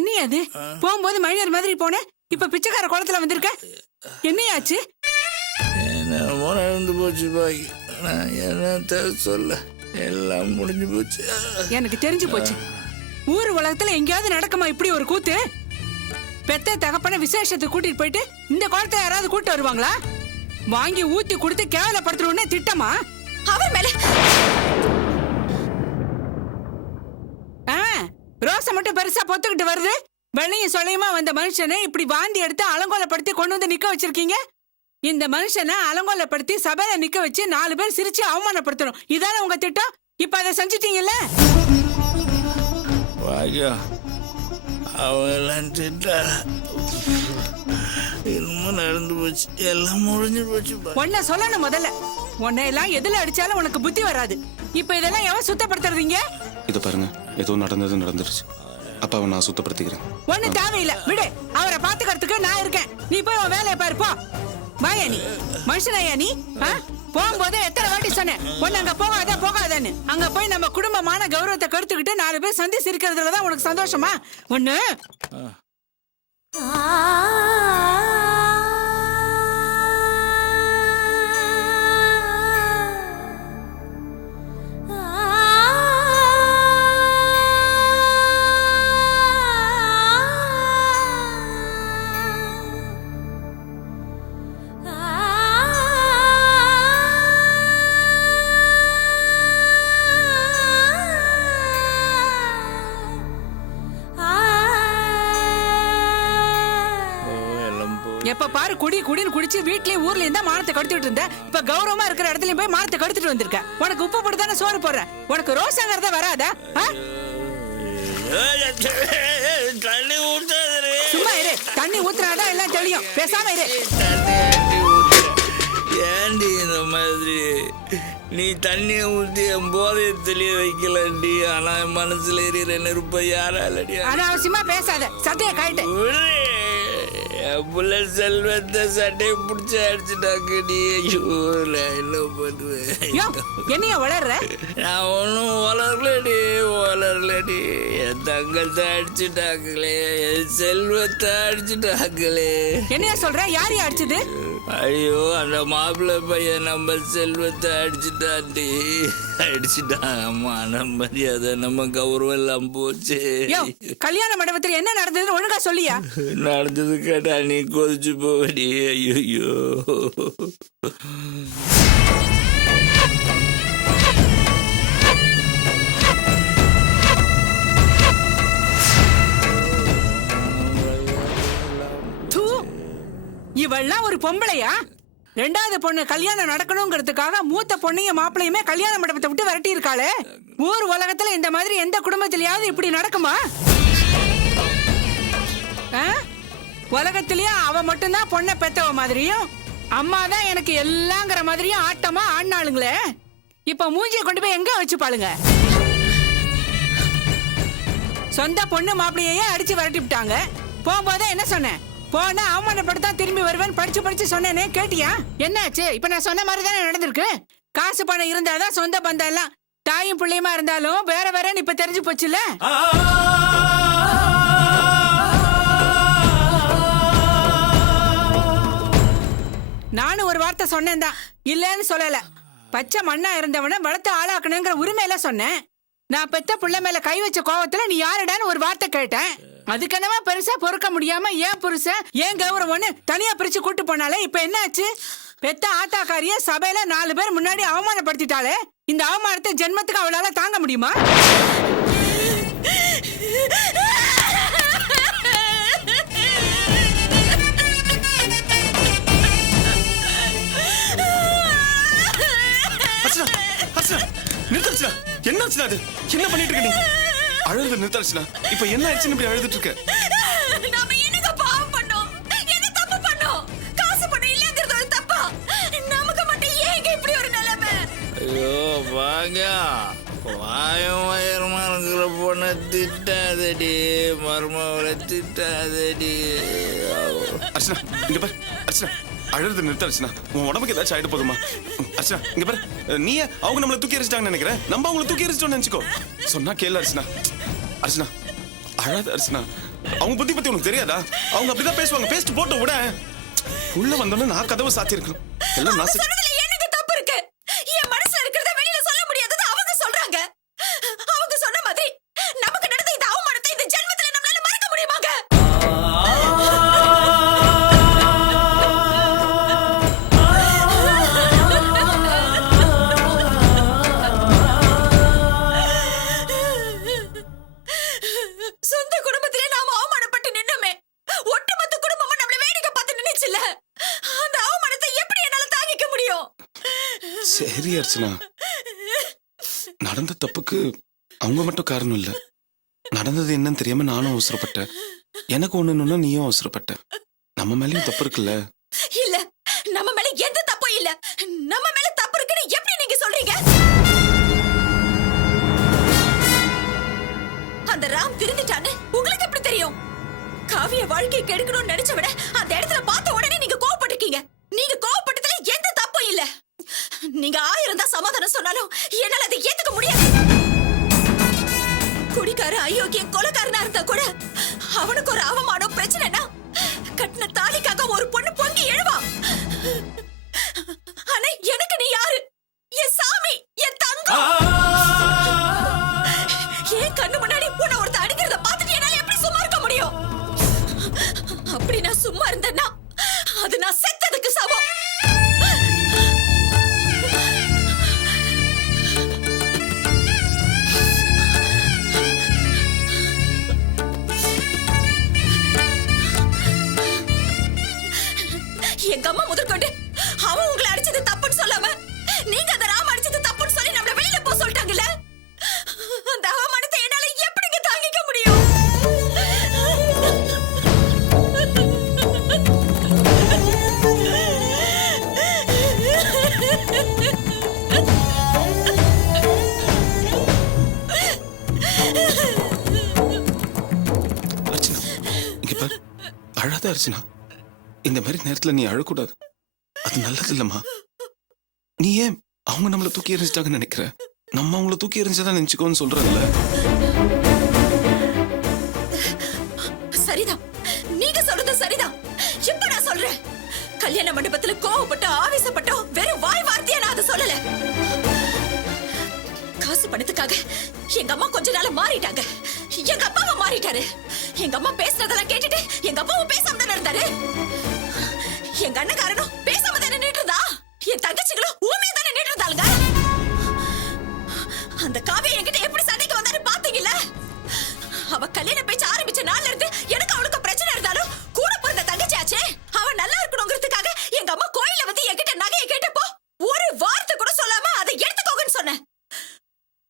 என்ன அது? போகும்போது மனிதர் மாதிரி போன, இப்ப பிச்சைக்கார குளத்துல வந்திருக்க. என்னையாச்சு? நடந்து போச்சு பாய். நான் என்ன சொல்ல, எல்லாம் முடிஞ்சு போச்சு. எனக்கு தெரிஞ்சு போச்சு. ஊர் உலகத்துல எங்கேயாவது நடக்குமா இப்படி ஒரு கூத்து? பெத்த தகப்பன விசேஷத்துக்கு கூட்டிட்டு போயிட்டு இந்த குளத்தை யாராவது கூட்டு வருவாங்களா? வாங்கி ஊத்தி கொடுத்து கேவலப்படுத்தணும்னு திட்டமா? அவர் மேல ரோசை மட்டும் பெருசா பொத்துக்கிட்டு வருது. வெள்ளையும் சொல்லையுமா வந்த மனுஷனை இப்படி வாந்தி எடுத்து அலங்கோலப்படுத்தி கொண்டு வந்து நிக்க வச்சிருக்கீங்க. இந்த மனுஷனை அலங்கோலப்படுத்தி சபையில நிக்க வச்சு 4 பேர் சிரிச்சு அவமானப்படுத்தணும். இதான உங்க திட்டம்? இப்ப அதை செஞ்சுட்டீங்கல்ல. அவெல்லாம் திட்டாரா? இன்னும் நடந்து போச்சு, எல்லாம் முடிஞ்சு போச்சு. உன்னை சொல்லணும் முதல்ல. உன்னை எல்லாம் எதுல அடிச்சாலும் உனக்கு புத்தி வராது. இப்ப இதெல்லாம் எவன் சுத்தப்படுத்துறீங்க? இத பாருங்க, ஏதோ நடந்துருச்சு. அப்பாவை நான் சுத்தப்படுத்திக்கிறேன். ஒண்ணு தேவையில்லை, விடு. அவரை பாத்துக்கிறதுக்கு நான் இருக்கேன். நீ போய் உன் வேலையை பாரு, போ. வாயா நீ மனுஷனாயா நீ? போகும்போது எத்தனை வாட்டி சொன்னேன் ஒன்னு அங்க போகாதன்னு. அங்க போய் நம்ம குடும்பமான கௌரவத்தை கருத்துக்கிட்டு 4 பேர் சந்தி சிரிக்கிறதுலதான் உனக்கு சந்தோஷமா? ஒண்ணு எப்ப பாரு குடின்னு குடிச்சு வீட்லயும் ஊர்ல இருந்தா மானத்தை கடுத்துட்டு இருந்த. இப்ப கௌரவமா இருக்கிற இடத்துலயும் போய் மானத்தை கடுத்துட்டு வந்திருக்க. உனக்கு உப்பு போட்டு தானே சோறு போடுற. உனக்கு ரோசாங்கிறத வராதா? சும்மா இரு. தண்ணி ஊத்துனாதான் எல்லாம் தெரியும். பேசாம இரு. ஏண்டி இந்த மாதிரி நீ தண்ணியை ஊத்தி என் போதையை தெளிய வைக்கலடி. ஆனா என் மனசுல எரியிற நெருப்ப யாராலடி? அனாவசியமா பேசாத. சட்டையை காயிட்டு புள்ள செல்வத்தை சட்டையை பிடிச்சி அடிச்சுட்டாக்கு. நீ என்ன பண்ணுவேன்? என்னைய வளர்ற? நான் ஒன்னும் வளரலடி. என் தங்கத்தை அடிச்சுட்டாங்களே, என் செல்வத்தை அடிச்சுட்டாங்களே. என்னைய சொல்ற? யாரையும் அடிச்சது? ஐயோ, அந்த மாப்பிள்ளை பையன் நம்ம செல்வத்தை அடிச்சுட்டான். அம்மா மரியாதை நம்ம கௌரவம் எல்லாம் போச்சு. கல்யாண மண்டபத்தில் என்ன நடந்ததுன்னு ஒழுங்கா சொல்லியா? நடந்தது கேட்டா நீ கொதிச்சு போவடி. ஐயோ, இவெல்லாம் ஒரு பொம்பளையா? 2வது பொண்ணு கல்யாணம் நடக்கணுங்கிறதுக்காக மூத்த பொண்ணையும் மாப்பிளையுமே கல்யாண மண்டபத்தை விட்டு விரட்டி இருக்காளே. ஊர் உலகத்துல இந்த மாதிரி எந்த குடும்பத்திலயாவது இப்படி நடக்குமா? உலகத்திலயே அவ மட்டும்தான் பொண்ணை பெத்தவ மாதிரியும் அம்மா தான் எனக்கு எல்லாங்கிற மாதிரியும் ஆட்டமா ஆடினாளுங்களே. இப்ப மூஞ்சியை கொண்டு போய் எங்க வச்சு பாளுங்க. சொந்த பொண்ணு மாப்பிளையே அடிச்சு விரட்டி விட்டாங்க. போகும்போது என்ன சொன்னேன்? போனா அவமானப்படுத்தா திரும்பி வருவேன் படிச்சு சொன்னேனே, கேட்டியா? என்னாச்சு? இப்ப நான் சொன்ன மாதிரி தானே நடந்திருக்கு. காசு பணம் இருந்தாதான் சொந்த பந்தம் எல்லாம். தாயும் பிள்ளையுமா இருந்தாலும் வேறன்னு இப்ப தெரிஞ்சு போச்சுல. நானும் ஒரு வார்த்தை சொன்னேன் தான், இல்லன்னு சொல்லல. பச்சை மண்ணா இருந்தவன வளர்த்து ஆளாக்கணுங்கிற உரிமையில சொன்னேன். நான் பெத்த பிள்ளை மேல கை வச்ச கோவத்துல நீ யாருடான்னு ஒரு வார்த்தை கேட்டேன். அதுக்கு என்னவா பெருசா பொறுக்க முடியாம ஏன் புருஷன் ஏன் கௌரவம்னு தனியா பிரிச்சு கூட்டு போனாலே. இப்ப என்ன ஆச்சு? பெத்த ஆத்தாக்காரிய சபையில 4 பேர் முன்னாடி அவமானப்படுத்திட்டாலே. இந்த அவமானத்தை ஜென்மத்துக்கு அவளால தாங்க முடியுமா? என்ன பண்ணிட்டு இருக்க நீ? அழுது நிறுத்தாச்சுனா இப்ப என்ன ஆயிடுச்சுன்னு இப்படி அழுதுட்டு இருக்க? நாம என்னங்க பாவம் பண்ணோம்? என்ன தப்பு பண்ணோம்? காசு பணம் இல்லங்கிறது ஒரு தப்பா? நமக்கு மட்டும் ஏங்க இப்படி ஒரு நிலைமை? ஐயோ வாங்க, வாயும் வயரமா இருக்கிற பொண்ணை திட்டாதடி, மருமவளை திட்டாதடி. அர்ச்சனா இங்க பாரு. அர்ச்சனா அழுது நிறுத்த அர்ச்சனா. உன் உடம்புக்கு ஏதாச்சும் ஆயிட்டு போதுமா? அர்ச்சனா இங்க பாரு. நீ அவங்க நம்மள தூக்கி எறிச்சிட்டாங்கன்னு நினைக்கிறேன். நம்ம அவங்கள தூக்கி எறிச்சிட்டோம்னு நினைச்சுக்கோ. சொன்னா கேளு அர்ச்சனா. அர்ச்சனா அழாத அர்ச்சனா. அவங்க புத்தி பத்தி உனக்கு தெரியாதா? அவங்க அப்படிதான் பேசுவாங்க. பேசிட்டு போட்டு விட. உள்ள வந்தோன்னு நான் கதவை சாத்திருக்கணும். எல்லாம் நான் சொன்னதுல என்னங்க தப்பு இருக்கு? என் மனசுல இருக்கிறத வெளியில சொல்ல முடியாதது அவங்க சொல்றாங்க. அவங்க சொன்ன மாதிரி நமக்கு நடந்த இந்த அவமானத்தை இந்த ஜென்மத்துல நம்மளால மறக்க முடியுமாங்க? சொந்த குடும்பத்திலே நாம அவமானப்பட்டு நின்னோமே, ஒட்டுமொத்த குடும்பமும் நம்மள வேடிக்கை பார்த்து நின்னுச்சுல்ல, அந்த அவமானத்தை எப்படி என்னால தாங்கிக்க முடியும்? சரி அர்ச்சனா, நடந்த தப்புக்கு அவங்க மட்டும் காரணம் இல்ல. நடந்தது என்னன்னு தெரியாம நானும் அவசரப்பட்டேன். எனக்கு ஒண்ணுன்னா நீயும் அவசரப்பட்ட. நம்ம மேலயும் தப்பு இருக்குல்ல. இல்ல, நம்ம மேல எந்த தப்பும் இல்ல. நம்ம மேல தப்பு இருக்குன்னு எப்படி நீங்க சொல்றீங்க? அந்த ராம் திருந்திட்டான்னு உங்களுக்கு எப்படி தெரியும்? காவிய வாழ்க்கையை கெடுக்கணும்னு நினைச்ச விட அந்த இடத்துல பார்த்த உடனே நீங்க கோவப்பட்டிருக்கீங்க. நீங்க கோவப்பட்டதுல எந்த தப்பும் இல்ல. நீங்க 1000 தான் சமாதானம் சொன்னாலும் என்னால அதை ஏத்துக்க முடியாது. குடிக்கார அயோக்கிய கொலைக்காரனா இருந்தா கூட அவனுக்கு ஒரு அவமானம் பிரச்சனைனா கட்டின தாலிக்காக ஒரு பொண்ணு பொங்கி எழுவா. ஆனா எனக்கு நீ யாரு? என் சாமி, என் தங்கம். ஏன் கண்ணு முன்னாடி உன்னை ஒருத்த அடிக்கிறத பார்த்துட்டு என்னால எப்படி சும்மா இருக்க முடியும்? அப்படி நான் சும்மா இருந்தேன்னா அது நான் செத்ததுக்கு சமம். எங்க அம்மா முதற்கொண்டு அவன் உங்களை அடிச்சது தப்புன்னு சொல்லாம நீங்க அந்த ராம அடிச்சது தப்புன்னு சொல்லி நம்மள வெளியில போ சொல்லிட்டாங்கல்ல. அந்த அவமானத்தை என்னால எப்படிங்க தாங்கிக்க முடியும்? அர்ச்சனா, இங்க பாரு. அழாத அர்ச்சனா. இந்த மாதிரி நேரத்துல நீ அழக்கூடாது. அது நல்லது இல்லம்மா. நீ ஏன் அவங்க நம்மள தூக்கி எறிஞ்சிட்டாங்கன்னு நினைக்கிற? நம்ம அவங்கள தூக்கி எறிஞ்சதான் நினைச்சுக்கோன்னு சொல்றேன்ல. சரிதான், நீங்க சொல்றது சரிதான். இப்ப நான் சொல்றேன், கல்யாண மண்டபத்துல கோவப்பட்டு ஆவேசப்பட்டோ வெறும் வாய் வார்த்தையா நான் அதை சொல்லல. காசு பணத்துக்காக எங்க அம்மா கொஞ்ச நாள் மாறிட்டாங்க. எங்க அப்பாவும் மாறிட்டாரு. எங்க அம்மா பேசுனதெல்லாம் கேட்டுட்டு எங்க அப்பாவும் பேசாம தானே இருந்தாரு. எங்க அண்ணக்காரனும் பேசாம தானே நின்று இருந்தா. என் தங்கச்சிகளும் ஊமையா தானே நின்று இருந்தாளுங்க. அந்த காவியை என்கிட்ட எப்படி சண்டைக்கு வந்தாரு பாத்தீங்கல்ல? அவ கல்யாண பேச்சு ஆரம்பிச்ச நாள்ல இருந்து எனக்கு அவளுக்கு பிரச்சனை இருந்தாலும் கூட பிறந்த தங்கச்சியாச்சே, அவ நல்லா இருக்கணுங்கிறதுக்காக எங்க அம்மா கோயில்ல வந்து என்கிட்ட நகையை கேட்டப்போ ஒரு வார்த்தை கூட சொல்லாம அதை எடுத்துக்கோங்கன்னு சொன்னேன்.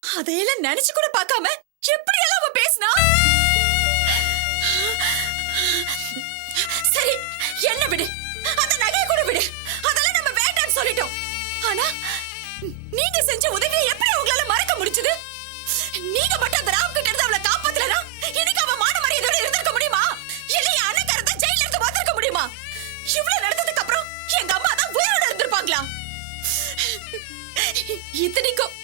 அதையெல்லாம் நினைச்சு கூட பார்க்காம எப்படி எல்லாம் அவ பேசினா? சரி, என்ன விடு, அந்த நகையை கூட விடு. அதெல்லாம் நம்ம வேண்டாம்னு சொல்லிட்டோம். ஆனா நீங்க செஞ்ச உதவியை எப்படி உங்களால மறக்க முடிஞ்சது? நீங்க மட்டும் அந்த ராம் கிட்ட இருந்து அவளை காப்பாத்தலனா இன்னைக்கு அவ மான மரியாதையோட இருந்திருக்க முடியுமா? இல்லையா அண்ணக்காரத்தை ஜெயில இருந்து பார்த்திருக்க முடியுமா? இவ்வளவு நடந்ததுக்கு அப்புறம் எங்க அம்மா தான் உயிரோட இருந்திருப்பாங்களா? இத்தனைக்கும்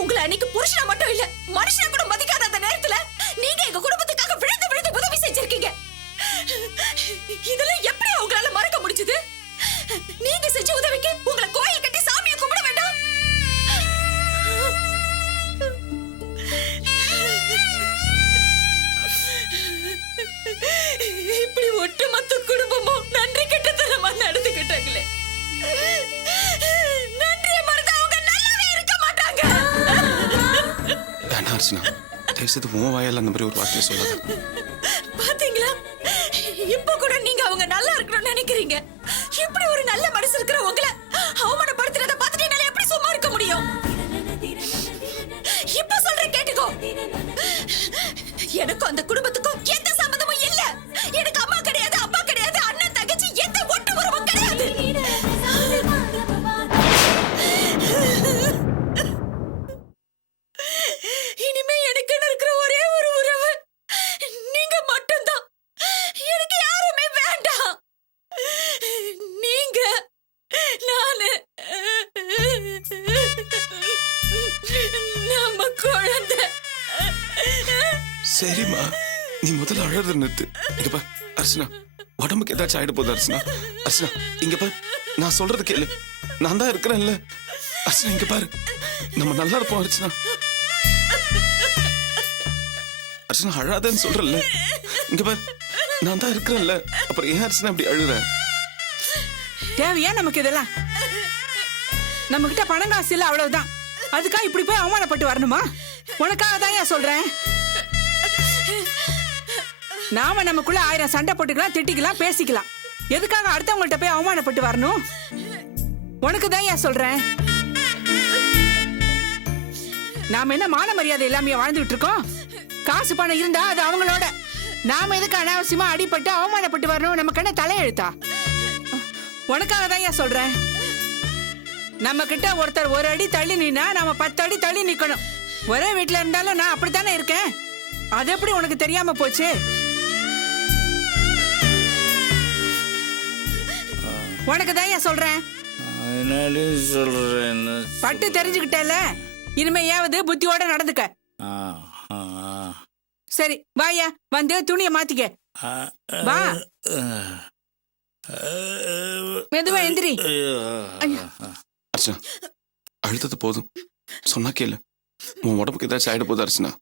உங்களை அன்னைக்கு புருஷனா மட்டும் இல்ல மனுஷனா கூட மதிக்காத அந்த நேரத்துல நீங்க எங்க குடும்பத்துக்காக விழுந்து விழுந்து உதவி செஞ்சிருக்கீங்க. இதெல்லாம் எப்படி உங்களால மறக்க முடிஞ்சது? நீங்க செஞ்ச உதவிக்கு உங்களை கோயில் கட்டி சாமியை கும்பிட வேண்டாம்? இப்படி ஒட்டுமொத்த குடும்பமும் நன்றி கெட்டத்தனமா நடந்துக்கிட்டாங்களே. நன்றியை மறந்து அவங்க நல்லாவே இருக்க மாட்டாங்க. வேணா அர்ச்சனா, தயவுசெய்து உன் வாயால அந்த மாதிரி ஒரு வார்த்தையை சொல்லாத. பாத்தீங்களா, இப்ப கூட நீங்க அவங்க நல்லா இருக்கணும்னு நினைக்கிறீங்க. இப்படி ஒரு நல்ல மனசு இருக்கிற உங்களை அவமானப்படுத்துறத பார்த்துட்டு என்னால எப்படி சும்மா இருக்க முடியும்? இப்ப சொல்றேன் கேட்டுக்கோ. எனக்கும் அந்த குடும்பத்துக்கும் எந்த சம்பந்தமும் இல்ல. எனக்கு அம்மா கிடையாது, அப்பா கிடையாது, அண்ணன் தங்கச்சி எந்த ஒட்டு உறவும் கிடையாது. இனிமே எனக்குன்னு இருக்கிற ஒரே ஒரு உறவு நீங்க மட்டும்தான். எனக்கு யாருமே வேண்டாம். நீங்க, நானு, நம்ம குழந்தை. சரிம்மா, நீ முதல்ல அழறது நிறுத்து. இங்க பார் அர்ச்சனா, உடம்புக்கு ஏதாச்சும் ஆயிட போகுது அர்ச்சனா. அர்ச்சனா இங்க பார், நான் சொல்றது கேளு. நான் தான் இருக்கிறேன்ல அர்ச்சனா. இங்க பாரு, நம்ம நல்லா இருப்போம் அர்ச்சனா. அர்ச்சனா அழாதன்னு சொல்றல. இங்க பாரு, நான் தான் இருக்கிறேன்ல. அப்புறம் ஏன் அர்ச்சனா இப்படி அழுற? தேவையா நமக்கு இதெல்லாம்? நம்ம கிட்ட பணம் காசு இல்ல, அவ்வளவுதான். அதுக்காக இப்படி போய் அவமானப்பட்டு வரணுமா? உனக்காக தான் ஏன் சொல்றேன். நாம நமக்குள்ள 1000 சண்டை போட்டுக்கலாம், திட்டிக்கலாம், பேசிக்கலாம். எதுக்காக அடுத்தவங்கள்ட்ட போய் அவமானப்பட்டு வரணும்? உனக்கு தான் ஏன் சொல்றேன். நாம என்ன மான மரியாதை இல்லாம வாழ்ந்துட்டு இருக்கோம்? காசு பணம் இருந்தா அது அவங்களோட. நாம எதுக்கு அனாவசியமா அடிபட்டு அவமானப்பட்டு வரணும்? நமக்கு என்ன தலையெழுத்தா? உனக்காக தான் ஏன் சொல்றேன். நம்ம கிட்ட ஒருத்தர் 1 அடி தள்ளி நின்னா நாம 10 அடி தள்ளி நிக்கணும். ஒரே வீட்டுல இருந்தாலும் நான் அப்படித்தானே இருக்கேன். அது எப்படி உனக்கு தெரியாம போச்சு? உனக்கு தான் ஏன் சொல்றேன். சொல்றேன். பட்டு தெரிஞ்சுக்கிட்டல, இனிமையாவது புத்தியோட நடந்துக்க. சரி வாயா, வந்து துணியை மாத்திக்க. வா, மெதுவா எந்திரி. அர்ச்சனா அழுத்தது போதும், சொன்னா கேளு. உன் உடம்புக்கு ஏதாச்சும் ஆயிட போகுது அர்ச்சனா.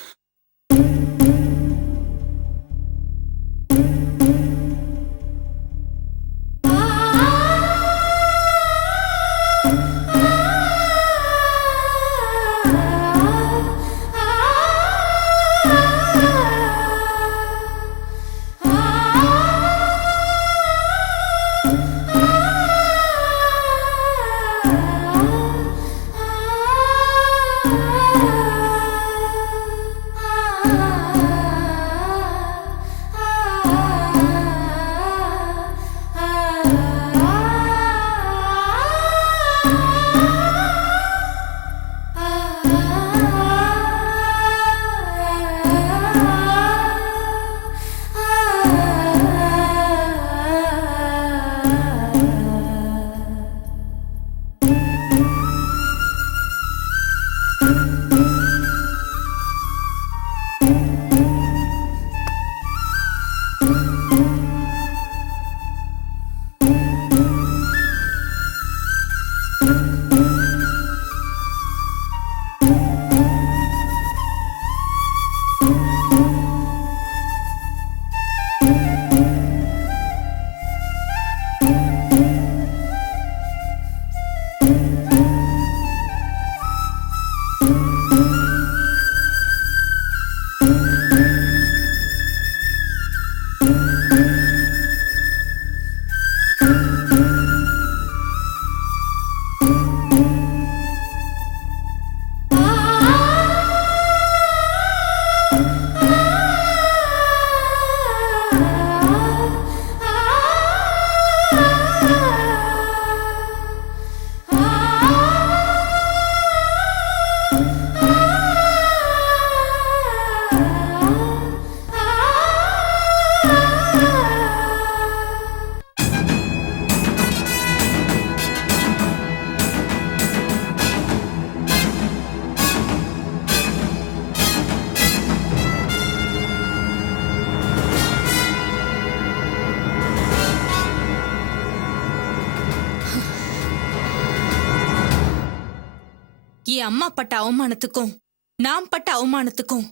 என் அம்மா பட்ட அவமானத்துக்கும் நான் பட்ட அவமானத்துக்கும்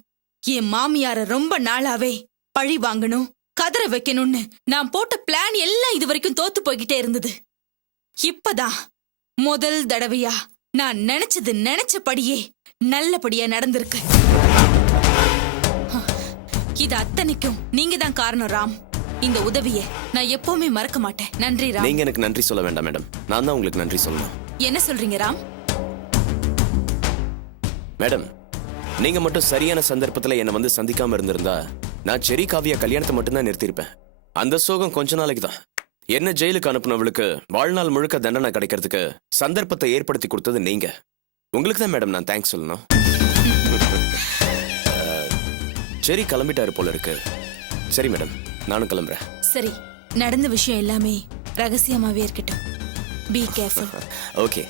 என் மாமியார ரொம்ப நாளாவே பழி வாங்கணும், கதற வைக்கணும்னு நான் போட்ட பிளான் எல்லாம் இது வரைக்கும் தோத்து போய்கிட்டே இருந்தது. இப்பதான் முதல் தடவையா நான் நினைச்சது நினைச்சபடியே நல்லபடியா நடந்திருக்கு. இது அத்தனைக்கும் நீங்க தான் காரணம் ராம். இந்த உதவியை நான் எப்பவுமே மறக்க மாட்டேன். நன்றி ராம். நீங்க எனக்கு நன்றி சொல்ல வேண்டாம் மேடம், நான் தான் உங்களுக்கு நன்றி சொல்லணும். என்ன சொல்றீங்க ராம்? மேடம், நீங்க மட்டும் சரியான சந்தர்ப்பத்துல என்ன வந்து சந்திக்காம இருந்திருந்தா நான் செரி காவியா கல்யாணத்தை மட்டும்தான் நிறுத்திருப்பேன். அந்த சோகம் கொஞ்ச நாளைக்கு தான். என்ன ஜெயிலுக்கு அனுப்புனவளுக்கு வாழ்நாள் முழுக்க தண்டனை கிடைக்கிறதுக்கு சந்தர்ப்பத்தை ஏற்படுத்தி கொடுத்தது நீங்க. உங்களுக்கு தான் மேடம் நான் தேங்க்ஸ் சொல்லணும். செரி கிளம்பிட்டாரு போல இருக்கு. சரி மேடம், நானும் கிளம்புறேன். சரி, நடந்த விஷயம் எல்லாமே ரகசியமாவே இருக்கட்டும். Be careful. ஓகே.